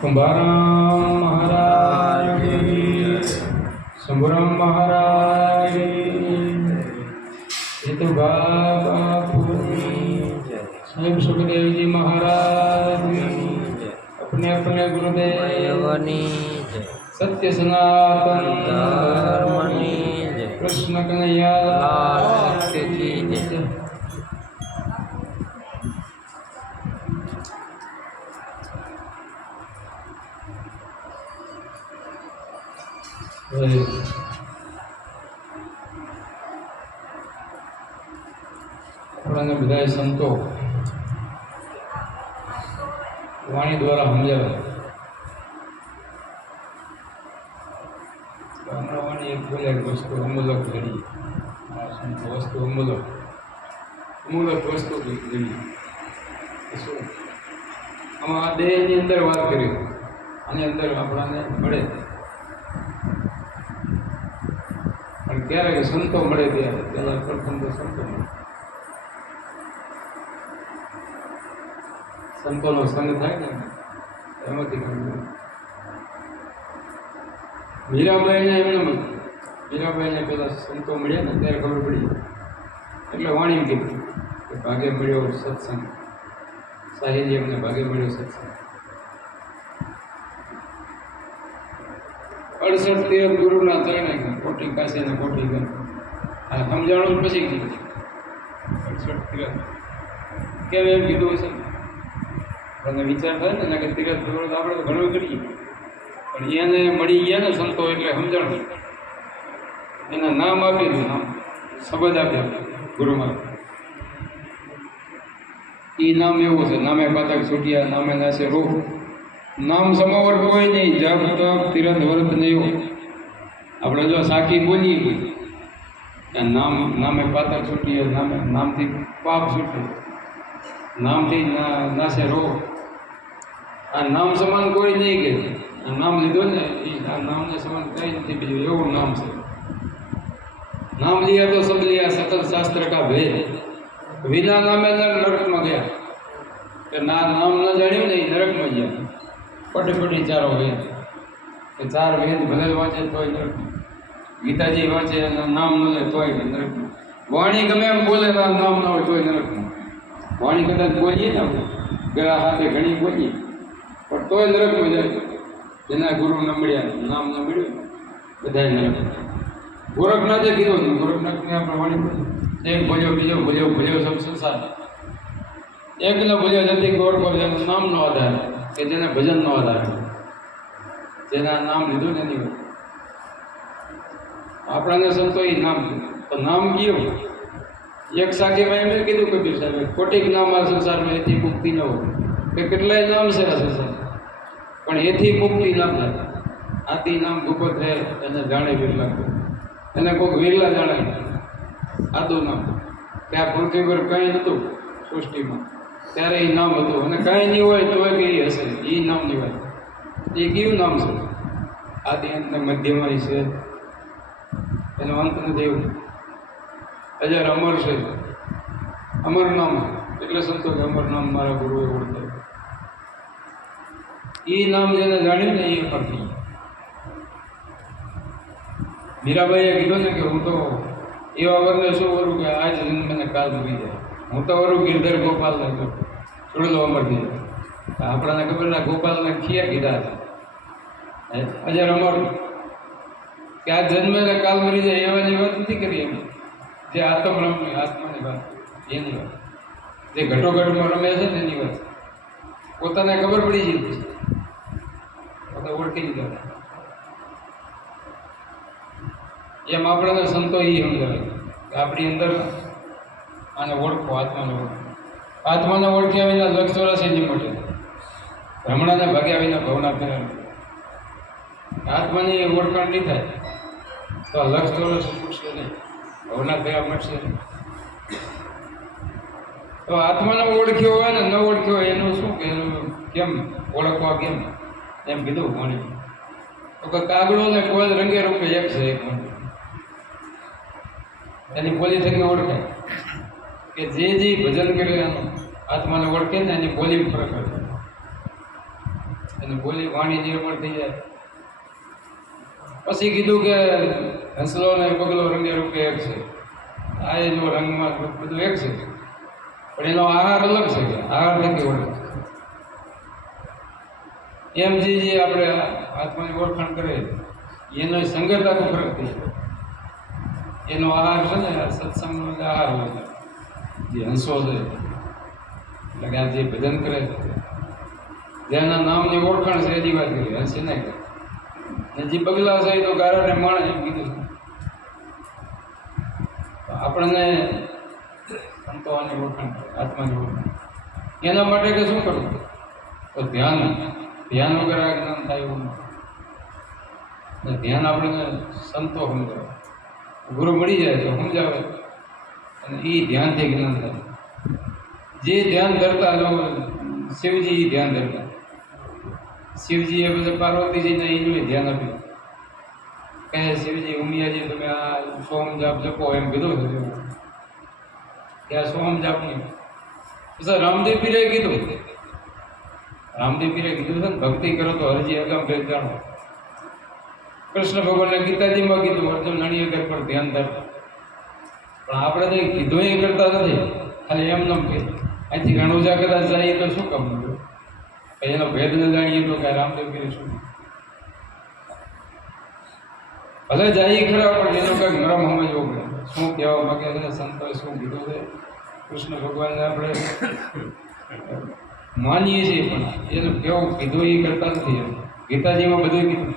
ਕੁੰਭਾਰਾਮ ਮਹਾਰਾਜ ਜੀ ਸੰਭਰਾਮ ਮਹਾਰਾਜ ਜੀ ਤੋ ਬਾਬਾ ਪੂਰੀ ਸਾਹਿਬ ਸੁਖਦੇਵ ਜੀ ਮਹਾਰਾਜ ਆਪਣੇ ਆਪਣੇ ਗੁਰਦੇਵਨੀ ਸਤਿ ਸਨਾਤਨ ਧਰਮਨੀ ਜੈ ਕ੍ਰਿਸ਼ਨ ਕਨਈਆ ਲਾਲ ਕੀ ਜੈ કી જય આપણને બધા સંતો વાણી દ્વારા સમજાવે. વાણી એક બોલે વસ્તુ અમૂલક ઘડી. સંતો વસ્તુ અમૂલક. અમૂલક વસ્તુ ઘડી. આમાં આ દેહની અંદર વાત કરી. આની અંદર આપણાને મળે પણ ક્યારેક સંતો મળે ત્યારે પહેલાં પ્રથમ તો સંતો મળે. સંતોનો સંગ થાય ને, એમાંથી ખબર મીરાબાઈને એમને મીરાબાઈને પેલા સંતો મળ્યા ને, ત્યારે ખબર પડી. એટલે વાણી કીધું કે ભાગે મળ્યો સત્સંગ. સાહિત્ય એમને ભાગે મળ્યો સત્સંગ. અડસઠ તીરથ ગુરુના ચરણે કોટી કાશે ને કોટી ગણ આ સમજાણું પછી કીધું તીરથ કેમ એમ કીધું હશે? અને વિચાર થાય ને કે તીરથ ગુરુ તો આપણે ઘણું કરીએ. પણ એને મળી ગયા ને સંતો એટલે સમજણ. એના નામ આપી દીધું નામ. શબ્દ આપ્યા, ગુરુમાં. એ નામ એવું છે નામે પાતક છૂટ્યા, નામે નાશે રોગ નામ સમાવર કોઈ નહીં, જપ, તપ તીરથ વ્રત ને આપણે જો સાખી બોલીએ નામ, નામે પાત્ર છૂટીએ નામે, નામથી પાપ છૂટે. નામથી નાશે રો આ નામ સમાન કોઈ નહીં કે, આ નામ લીધો ને, એ, આ નામને સમાન કંઈ નથી, બીજું એવું નામ છે. નામ લીયા તો સબ લીયા, સતત શાસ્ત્ર કા ભેદ. વિના નામે નરકમાં ગયા. કે ના, નામ ન જાણ્યું ને એ નરકમાં ગયા. પટી પટી ચારો વેદ. કે ચાર વેદ ભલે વાંચે તોય નરક ગીતાજી વાંચે અને નામ ન લે તોય નરકમાં વાણી ગમે એમ બોલે ને આ નામ ના હોય તોય નરકમાં વાણી કદાચ બોલીએ ને આપણે, ગળા હાથે ઘણી બોલીએ. પણ તોય નરકમાં જાય. જેના ગુરુ મળ્યા, નામ ન મળ્યું બધા નરક ગોરખનાથે કીધું હતું, ગોરખનાથને આપણે વાણી એક ભોલ્યો બીજો ભોલ્યો ભોલ્યો સબ સંસાર. એકલો ન જલ્દી ગોરખો નામનો આધાર. કે જેને ભજન ન આધાર જેના નામ લીધું ને એની આપણને સંતો એ નામ તો નામ કયું? એક સાખીમાં એમ કીધું કબીર સાહેબ, કોટીક નામ આ સંસારમાં એથી મુક્તિ ન હોય. કે કેટલાય નામ છે આ સંસાર પણ એથી મુક્તિ ના થાય. આથી નામ ગુપત રહે એને જાણે વિરલા એને કોઈક વિરલા જાણે. આદું નામ. કે આ પૃથ્વી પર કંઈ નહોતું સૃષ્ટિમાં ત્યારે એ નામ હતું. અને કાંઈ નહીં હોય તો એ હશે. એ નામની હોય. એ કયું નામ છે? આદિ અંતને મધ્યમાં છે. એનો અંત નથી એવું. અજર અમર છે. અમર નામ. એટલે સંતો કે અમર નામ મારા ગુરુએ ઓળખાય. એ નામ જેને જાણ્યું ને એ અમર થઈ. મીરાબાઈએ કીધું ને કે હું તો એવા વરને શું કરું કે આજ જન્મને કાલ મૂકી જાય. હું વરું ગિરધર ગોપાલ ને ચૂડલો અમર થઈ આપણાને ખબર ના, ગોપાલને ખીયા કીધા હતા? અજર અમર. કે આ જન્મે ને કાલ મરી જાય એવાની વાત નથી કરી એમ જે આત્મરમની, આત્માની વાત. એની વાત. જે ઘટોઘટમાં રમે છે ને એની વાત. પોતાને ખબર પડી જતી પોતે ઓળખી લીધા એમ આપણને સંતો એ સમજાવે. આપણી અંદર આને ઓળખો, આત્માને ઓળખો. આત્માને ઓળખ્યા વિના લક્ષ ચોરાસી મોટે. ભ્રમણાને ભાગ્યા વિના ભવના ફેરા આત્માની ઓળખાણ નહીં થાય. તો આ લક્ષ ચોરાસી છૂટશે નહીં. ભવના ફેરા મળશે તો આત્માને ઓળખ્યો હોય ને ન ઓળખ્યો હોય એનું શું કે, કેમ ઓળખવા કેમ? એમ કીધું કોને તો કે કાગડો ને કોઈ રંગે રૂપે એક છે એક. એની પોલીસ થકી ઓળખાય. કે જે જે ભજન કરે એનું આત્માને ઓળખે ને એની બોલી ફરક એની બોલી વાણી નિર્મળ થઈ જાય. પછી કીધું કે હંસલો ને પગલો રંગે રૂપે એક છે. આ એનો રંગમાં બધું એક છે. પણ એનો આહાર અલગ છે. કે આહાર નથી ઓળખ એમ જે જે આપણે આત્માની ઓળખાણ કરે એનો સંગત આખો ફરક થઈ જાય. એનો આહાર છે ને સત્સંગનો આહાર હોય. જે હંસો છે એટલે કે આ જે ભજન કરે છે જેના નામની ઓળખાણ છે, એની વાત કરી હંસે ના કરે ને જે બગલા છે, એ તો ગારાને માણે એમ કીધું આપણને સંતોવાની ઓળખાણ આત્માની ઓળખાણ એના માટે કે શું કરવું? તો ધ્યાન ધ્યાન વગર આ જ્ઞાન થાય એવું ધ્યાન આપણને સંતો સમજાવે. ગુરુ મળી જાય તો સમજાવે. અને એ ધ્યાનથી જ્ઞાન થાય જે ધ્યાન ધરતા જો શિવજી એ ધ્યાન ધરતા શિવજીએ પછી પાર્વતીજીને એનું ધ્યાન આપ્યું. કહે શિવજી, ઉમિયાજી, તમે આ સોમ જાપ જપો એમ કીધું છે. કે આ સોમ જાપની. પછી રામદેવ પીરે કીધું. રામદેવ પીરે કીધું છે ને, ભક્તિ કરો તો હરજી અગમ ભેદ જાણો. કૃષ્ણ ભગવાનને ગીતાજીમાં કીધું, અર્જુન અગર પર ધ્યાન ધર. પણ આપણે તો કીધું એ કરતા નથી. ખાલી એમ નમ કે અહીંથી ગણુજા કદાચ જઈએ તો શું કામ પછી એનો ભેદ ન જાણીએ તો કાંઈ રામદેવ પીરે શું? ભલે જઈએ ખરા, પણ એનો કંઈક નરમ સમજવો પડે. શું કહેવા માગે છે? સંતોએ શું કીધું છે? કૃષ્ણ ભગવાનને આપણે માનીએ છીએ પણ એનું કેવું કીધું એ કરતા નથી ગીતાજીમાં બધું કીધું.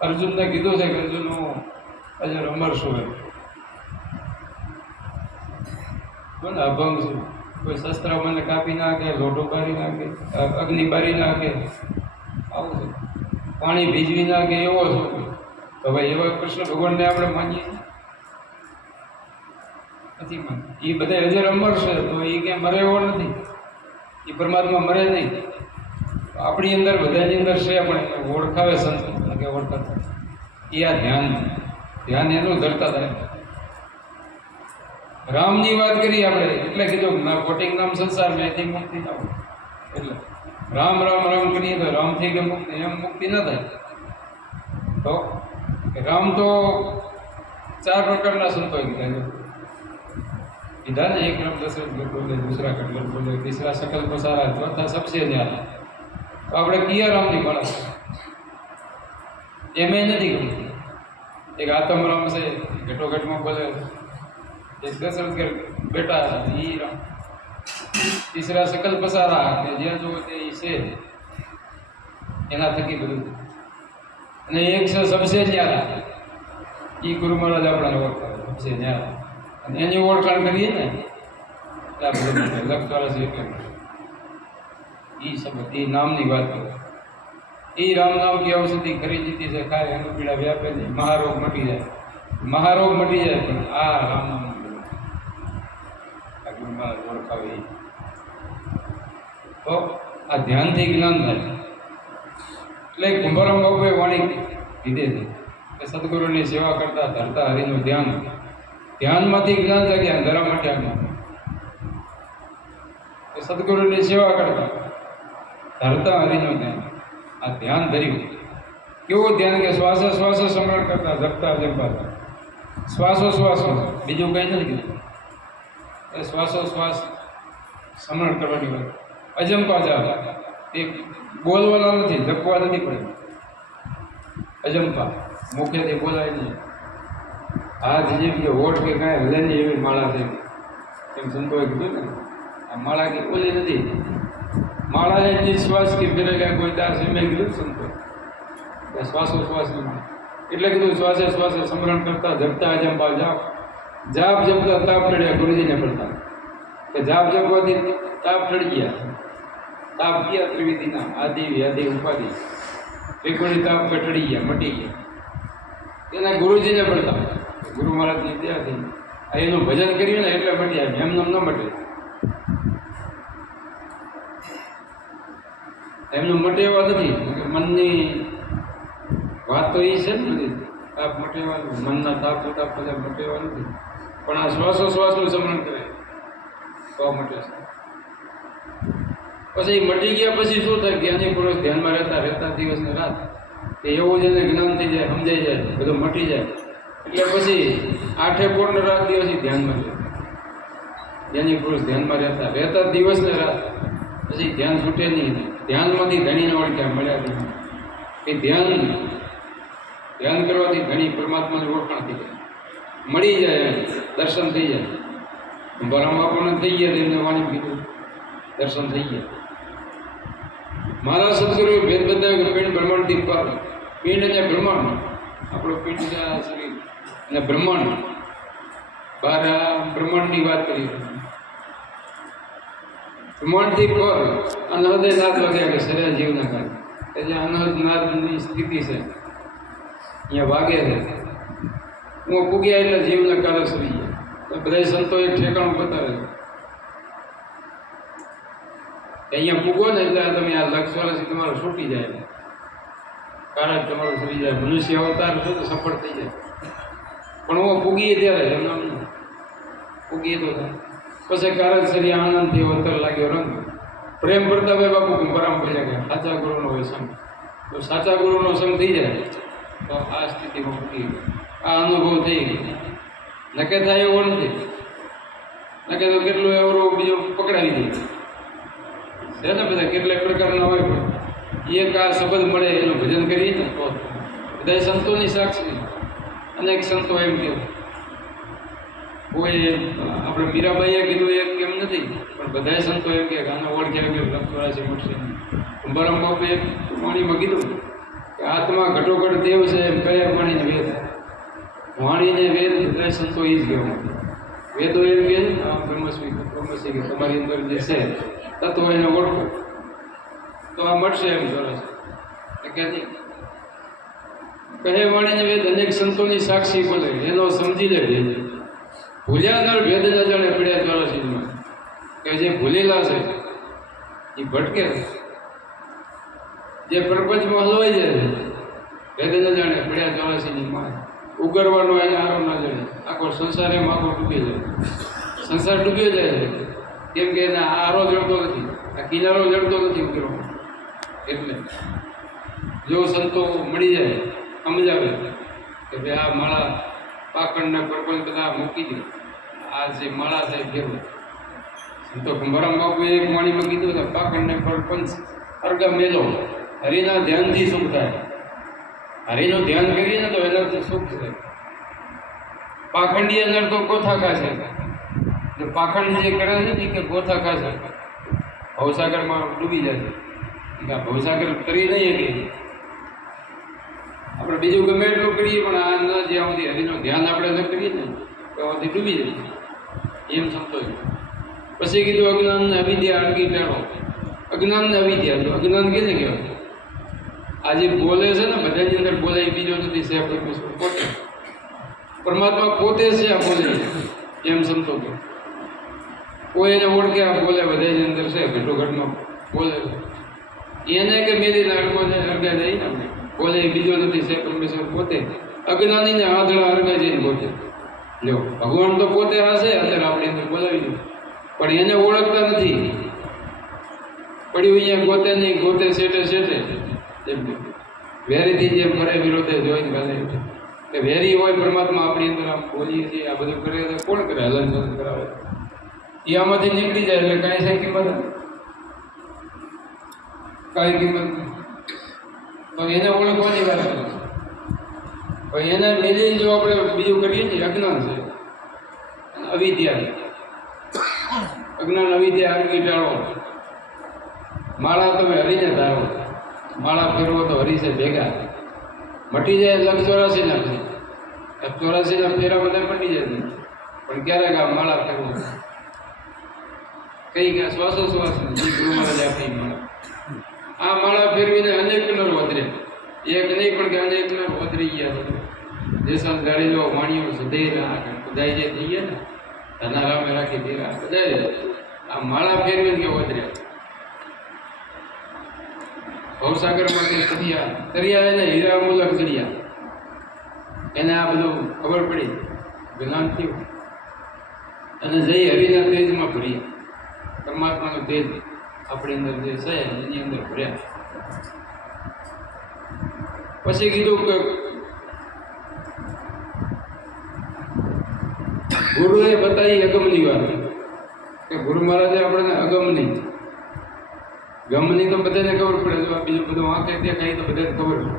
અર્જુનને કીધું છે કે અર્જુન, હું અજર અમર છું એમ. મને અભંગ છું કોઈ શસ્ત્ર મને કાપી નાખે લોટો બારી નાખે અગ્નિ બારી નાખે? આવું છે. પાણી ભીજવી નાખે, એવો છું? તો ભાઈ એવા કૃષ્ણ ભગવાનને આપણે માનીએ? નથી માનતા. એ બધા હજાર અમર છે, તો એ ક્યાં મરે એવો નથી. એ પરમાત્મા મરે નહીં. આપણી અંદર બધાની અંદર છે, પણ ઓળખાવે સંત. કે ઓળખાતા? એ આ ધ્યાન. ધ્યાન એનું ધરતા થાય. રામની વાત કરીએ આપણે, એટલે કીધું ના કોટિંગ નામ સંસાર મેથી મુક્તિ ના એટલે રામ રામ રામ કરીએ તો રામથી કે મુક્તિ, એમ મુક્તિ ના થાય. તો રામ તો ચાર પ્રકારના સંતો કીધા કીધા ને એક રામ દશરથ બોલે દૂસરા કટલ બોલે તીસરા સકલ સારા ચોથા સબસે ન્યાલ તો આપણે કિયા રામની ભણસ એમ નથી ગમતી. એક આતમ રામ છે ઘટોઘટમાં બોલે એક દશરથ કે બેટા ઈ રામ તીસરા सकल પસારા કે જ્યાં જુઓ તે ઈ છે એના થકી બધું અને એક છે સબસે ન્યારા ઈ ગુરુ મહારાજ આપણાને ઓળખાવે સબસે ન્યારા અને એની ઓળખાણ કરીએ ને એટલે આ બધું લખવાળા છે એટલે ઈ શબ્દ ઈ નામની વાત કરે ઈ રામ નામ की ઔષધિ ખરી જીતી છે ખાય એનું પીડા વ્યાપે નહીં મહારોગ મટી જાય મહારોગ મટી જાય પણ આ રામ નામ મહારાજ ઓળખાવે. તો આ ધ્યાનથી જ્ઞાન થાય એટલે કુંભારામ બાપુએ વાણી કીધી કે સદગુરુની સેવા કરતા ધરતા હરિનું ધ્યાન. ધ્યાનમાંથી જ્ઞાન જાગ્યા અંધારા માટે કે સદગુરુની સેવા કરતા ધરતા હરિનું ધ્યાન. આ ધ્યાન ધર્યું. કેવું ધ્યાન કે શ્વાસે શ્વાસે સ્મરણ કરતા ધરતા જંપાતા શ્વાસો શ્વાસો બીજું કંઈ નથી કીધું. એ શ્વાસોશ્વાસ સમરણ કરવાની વાત. અજંપા જાપ એ બોલવાના નથી જપવા નથી પડે. અજંપા મુખ્યથી બોલાય નહીં. હાથ જેમ કે હોઠ કે કાંઈ હલે નહીં એવી માળા થઈ. એમ સંતોએ કીધું ને, આ માળા કે બોલી નથી. માળા એ નિશ્વાસ કે ફેરેલા કોઈ દાસ, એમ કીધું સંતો કે એટલે કીધું, શ્વાસે શ્વાસે સમરણ કરતા જપતા અજંપા જાપ જાપ જપતા તાપ ચડ્યા, ગુરુજીને પડતા કે જાપ જપવાથી તાપ ટળી ગયા. તાપ ગયા ત્રિવેદીના, આદિ, વ્યાધિ, ઉપાધિ. ત્રિકોણી તાપ ચડી ગયા, મટી ગયા. એના ગુરુજીને પડતા ગુરુ મહારાજની દયાથી. આ એનું ભજન કર્યું ને એટલે મટી એમને એમ ન મટે. એમનું મટે એવા નથી મનની વાત તો એ છે ને બધી. તાપ મટેવાનું મનના તાપ તાપ બધા મટેવા નથી. પણ આ શ્વાસો શ્વાસનું સ્મરણ કરે. તો મટે પછી મટી ગયા પછી શું થાય? જ્ઞાની પુરુષ ધ્યાનમાં રહેતા રહેતા દિવસ ને રાત એવું એને જ્ઞાન થઈ જાય, સમજાઈ જાય, બધું મટી જાય. એટલે પછી આઠે પૂર્ણ રાત દિવસ ધ્યાનમાં રહે જ્ઞાની પુરુષ ધ્યાનમાં રહેતા રહેતા દિવસ ને રાત. પછી ધ્યાન છૂટે નહીં. ધ્યાનમાંથી ધણીને ઓળખ્યા મળ્યા નહીં. એ ધ્યાન ધ્યાન કરવાથી ઘણી પરમાત્માની ઓળખાણ થઈ જાય. મળી જાય દર્શન થઈ જાય બરામ બાપાને થઈ ગયા એમને વાણી કીધું. દર્શન થઈ ગયા. મારા સદગુરુએ ભેદ બતાવ્યો કે પિંડ બ્રહ્માંડથી પર પિંડ અને બ્રહ્માંડ. આપણો પિંડ શરીર. અને બ્રહ્માંડ. બહાર બ્રહ્માંડની વાત કરી. બ્રહ્માંડથી પર અનહદે નાદ વાગ્યા કે સર્યા જીવના કારણે. એટલે અનહદ નાદની સ્થિતિ છે. અહીંયા વાગે છે. હું પૂગ્યા એટલે જીવને કારક સરી ગયા તો સંતો એક ઠેકાણું બતાવે અહીંયા પૂગો ને એટલે તમે આ લક્ષ વર્ષથી તમારું છૂટી જાય કારણ તમારું છૂટી જાય. મનુષ્ય અવતાર છો તો સફળ થઈ જાય. પણ હું પૂગીએ ત્યારે એમ પૂગીએ તો પછી કારણ સરી આનંદથી અવતર લાગ્યો રંગ. પ્રેમ પ્રતાપે બાપુ પરામ બોલ્યા કે સાચા ગુરુનો હોય સંગ. તો સાચા ગુરુનો સંગ થઈ જાય. તો આ સ્થિતિમાં પૂગી ગયો. આ અનુભવ થઈ ગયો. નકે થાય એવો નથી. નકે તો કેટલું એવરો બીજો પકડાવી દે. છે ને બધા? કેટલાય પ્રકારના હોય પણ એક આ શબ્દ મળે એનું ભજન કરીએ ને તો બધા સંતોની સાક્ષી. અનેક સંતો એમ કહેવાય કોઈ આપણે મીરાબાઈએ કીધું એક કેમ નથી, પણ બધા સંતો એમ કે આને ઓળખ્યા લખવા છે બરમ બાપુ એક વાણીમાં કીધું કે આત્મા ઘટોઘટ દેવ છે એમ કહે પાણીને વેદ. વાણીને વેદ બધા સંતો એ જ કહેવા વેદો એમ કે બ્રહ્મસ્વી બ્રહ્મશ્રી કે તમારી અંદર જે છે, તત્વ એને ઓળખો. તો આ મળશે એમ સરસ કે કહે વાણીને વેદ અનેક સંતોની સાક્ષી બોલે, એનો સમજી લે ભેદ ભૂલ્યા નર ભેદ ન જાણે પડ્યા ચોરાસીમાં કે જે ભૂલેલા છે એ ભટકે. જે પ્રપંચમાં હલવાઈ જાય ભેદ ન જાણે પડ્યા ચોરાસીની માં ઉગરવાનો એને આરો ના જાણે આખો સંસાર એમ આખો ડૂબી જાય. સંસાર ડૂબ્યો જાય છે. કેમ કે એને આરો જડતો નથી. આ કિનારો જડતો નથી ઉગરો એટલે જો સંતો મળી જાય, સમજાવે કે ભાઈ આ માળા પાખંડના પરપંચ બધા મૂકી દે. આ જે માળા છે ફેરવો સંતો ખંભારામ બાપુએ એક વાણીમાં કીધું કે પાખંડને પરપંચ અર્ગ મેલો. હરિના ધ્યાનથી શું થાય? હરિનું ધ્યાન કરીએ ને તો એનાથી સુખ છે. પાખંડી અંદર તો ગોથા ખાશે જે પાખંડ જે કરે છે ને કે ગોથા ખાશે ભવસાગરમાં ડૂબી જાય છે. ભવસાગર તરી નહીં કે આપણે બીજું ગમે એટલું કરીએ, પણ આ અંદર જ્યાં સુધી હરિનું ધ્યાન આપણે ન કરીએ ને તો સુધી ડૂબી જાય એમ સમજો પછી કીધું અજ્ઞાન અવિદ્યા અણગી ટાળો અજ્ઞાન ને અવિદ્યા, તો અજ્ઞાન કેને કહેવાય? આ જે બોલે છે ને, બધાની અંદર બોલે બીજો નથી છે પરમેશ્વર પોતે પરમાત્મા પોતે છે આ બોલે. એમ સમજો કે. કોઈ એને ઓળખે આ બોલે, બધાની અંદર છે ઘટો ઘટમાં બોલે. એને કે મેરી લાડમાં અરગા જાય ને આપણે. બોલે, બીજો નથી છે પરમેશ્વર પોતે. અજ્ઞાનીને આંધળા અરગા જઈને પોતે લ્યો, ભગવાન તો પોતે હશે, અંદર આપણી અંદર બોલાવી દઉં પણ એને ઓળખતા નથી. પડ્યું અહીંયા ગોતે નહીં, ગોતે, શેઠે શેઠે. એમ વેરીથી જે ફરે વિરોધે જોઈને ગાલે કે વેરી હોય પરમાત્મા આપણી અંદર આમ બોલીએ છીએ, આ બધું કરે તો કોણ કરે? હલન ચલન કરાવે. એ આમાંથી નીકળી જાય એટલે કાંઈ છે કિંમત? કાંઈ કિંમત. તો એને ઓળખવાની વાત છે પણ એને મેળવીને જો આપણે બીજું કરીએ છીએ, અજ્ઞાન છે. અવિદ્યા. અજ્ઞાન, અવિદ્યા હરકી ટાળો માળા તમે હરીને ધારો. માળા ફેરવો તો હરી છે ભેગા. મટી જાય લક્ષ ચોરાસી ના લક્ષ ચોરાસી ના ફેરા બધા મટી જાય પણ ક્યારેક આ માળા ફેરવો. કઈ ગયા શ્વાસો શ્વાસ જી ગુરુ મહારાજ આપણી માળા. આ માળા ફેરવીને અનેક નર વધરે. એક નહીં, પણ કે અનેક નર વધરી ગયા છે. દેશાન ગાડી વાણીઓ સદૈરા બધાય જે થઈ ગયા ને, ધનારામે રાખી દેરા. બધાય આ માળા ફેરવીને કે વધરે. ભવસાગરમાં ચડિયા તરિયા એને હીરા મુલક ચડિયા એને આ બધું ખબર પડી. જ્ઞાન થયું. અને જઈ હરિના તેજમાં ભર્યા. પરમાત્માનું તેજ આપણી અંદર જે છે, એની અંદર ભર્યા. પછી કીધું કે ગુરુએ બતાવી અગમની વાત. કે ગુરુ મહારાજે આપણને અગમની ગમની તો બધાને ખબર પડે, જો આ બીજું બધું આંખે દેખાય તો બધાને ખબર પડે.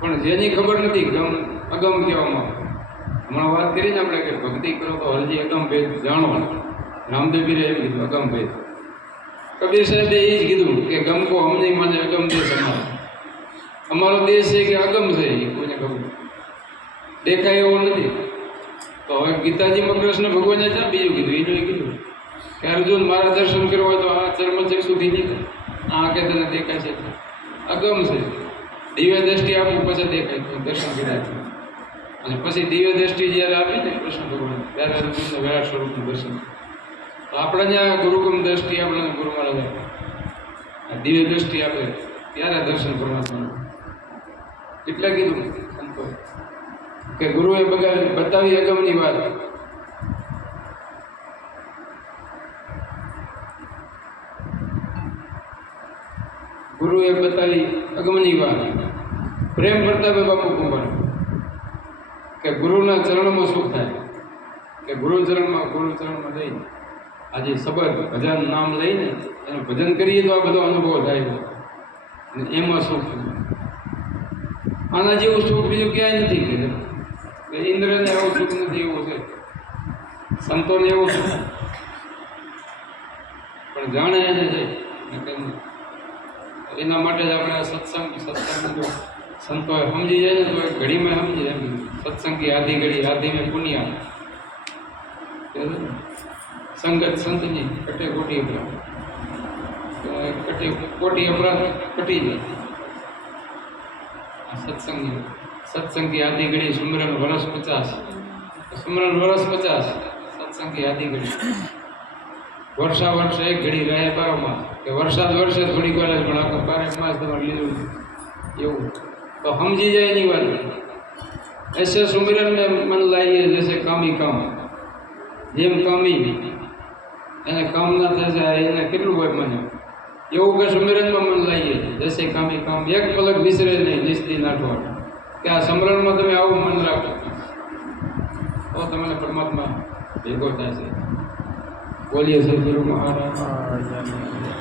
પણ જેની ખબર નથી, ગમ, અગમ કહેવામાં. હમણાં વાત કરીને આપણે કે ભક્તિ કરો તો હરજી અગમ ભેદ જાણો રામદેવ પીરે એમ કીધું, અગમ ભેદ. કબીર સાહેબે એ જ કીધું કે ગમ કો અમને માને, અગમ દેશ અમારો. અમારો દેશ છે કે અગમ છે, એ કોઈને ખબર દેખાય એવો નથી. તો હવે ગીતાજીમાં કૃષ્ણ ભગવાને બીજું કીધું એનું કીધું. કે અર્જુન, મારા દર્શન કરવા હોય તો આ થાય. આ કે તને દેખાય છે? અગમ છે. દિવ્ય દ્રષ્ટિ આપી પછી દેખાય દર્શન કર્યા છે. અને પછી દિવ્ય દ્રષ્ટિ જ્યારે આપી ને કૃષ્ણ ભગવાન, ત્યારે અર્જુનને વિરાટ સ્વરૂપનું દર્શન તો આપણે ત્યાં ગુરુકુમ દ્રષ્ટિ આપણને ગુરુ મહારાજ આપે. આ દિવ્ય દ્રષ્ટિ આપે, ત્યારે દર્શન કરવા કેટલા કીધું? સંતો કે ગુરુએ બગાવી બતાવી અગમની વાત. ગુરુએ બતાવી અગમની વાત પ્રેમ પ્રતાપે બાપુ કુંભાર. કે ગુરુના ચરણમાં સુખ થાય? કે ગુરુ ચરણમાં ગુરુ ચરણમાં જઈ આજે સબર ભજન નામ લઈને એનું ભજન કરીએ તો આ બધો અનુભવ થાય છે. અને એમાં સુખ આના જેવું સુખ બીજું ક્યાંય નથી કે કે ઇન્દ્રને એવું સુખ નથી, એવું છે. સંતોને એવું સુખ. પણ જાણે એને છે. એના માટે જ આપણે આ સત્સંગ સત્સંગ જો સંતોએ સમજી જાય ને, તો એ ઘડીમાં સમજી જાય એમ. સત્સંગી આધી ઘડી આધી મેં પુણ્યા. સંગત સંતની કટે કોટી અપરાધ. તો કટે કોટી અપરાધ કટી જાય. આ સત્સંગી સત્સંગી આધી ઘડી, સુમરન વર્ષ પચાસ. સુમરન વર્ષ પચાસ. સત્સંગી આધી ઘડી. વર્ષા વર્ષે એક ઘડી રહે બારોમાં. કે વરસાદ વર્ષે થોડીક વાર પણ આખો બારેક માસ તમારે લીધું. એવું. તો સમજી જાય એની વાત. એસે સુમિરનને મન લાવીએ જશે કામી કામ. જેમ કામી. એને કામ ના થશે એને કેટલું હોય મને. એવું કે સુમિરનમાં મન લાવીએ જશે કામી કામ. એક પલક વિસરે નહીં નિશ્ચિત નાઠવા કે આ સમરણમાં તમે આવું મન રાખો. તો તમને પરમાત્મા ભેગો થશે છે બોલીએ સદગુરુ મહારાજ